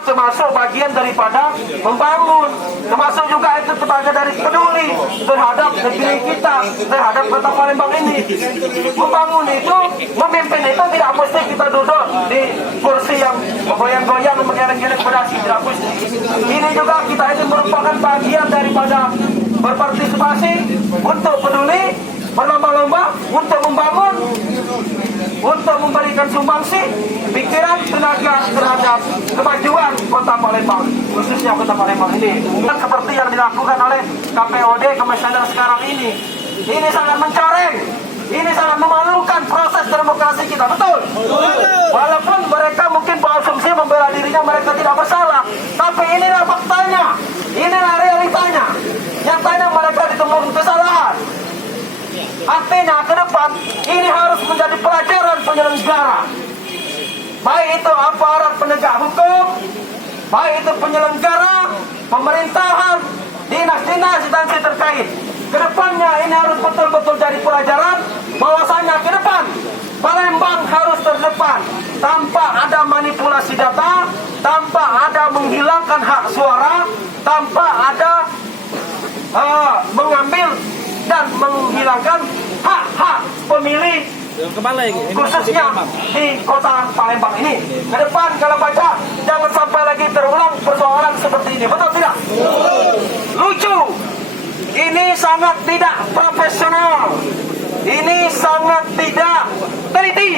termasuk bagian daripada membangun, termasuk juga itu sebagai dari peduli terhadap negeri kita, terhadap kota Palembang ini. Membangun itu, memimpin itu tidak mesti kita duduk di kursi yang goyang-goyang menggeleng-geleng pedasi, tidak mesti. Ini juga kita ini merupakan bagian daripada berpartisipasi untuk peduli, berlomba-lomba untuk membangun, untuk memberikan sumbangsi pikiran tenaga terhadap kemajuan kota Palembang, khususnya kota Palembang ini. Dan seperti yang dilakukan oleh KPOD Komisioner sekarang ini sangat mencoreng, ini sangat memalukan proses demokrasi kita, betul? Walaupun mereka mungkin berasumsi membela dirinya mereka tidak bersalah, tapi inilah faktanya, inilah realitanya. Nyatanya mereka ditemukan kesalahan. Artinya ke depan ini harus menjadi pelajaran penyelenggara, baik itu aparat penegak hukum, baik itu penyelenggara, pemerintahan, dinas-dinas instansi terkait. Kedepannya ini harus betul-betul jadi pelajaran bahwasanya ke depan Palembang harus terdepan tanpa ada manipulasi data, tanpa ada menghilangkan hak suara, tanpa ada mengambil dan menghilangkan hak-hak pemilih khususnya di kota Palembang ini. Ke depan kalau baca, jangan sampai lagi terulang persoalan seperti ini, betul tidak? Lucu, ini sangat tidak profesional, ini sangat tidak teliti,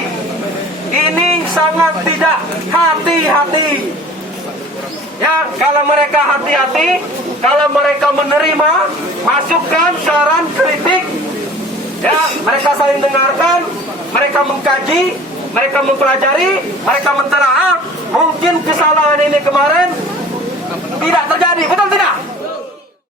ini sangat tidak hati-hati. Ya, kalau mereka hati-hati, kalau mereka menerima masukan, saran, kritik, ya, mereka saling dengarkan, mereka mengkaji, mereka mempelajari, mereka mentelaah, mungkin kesalahan ini kemarin tidak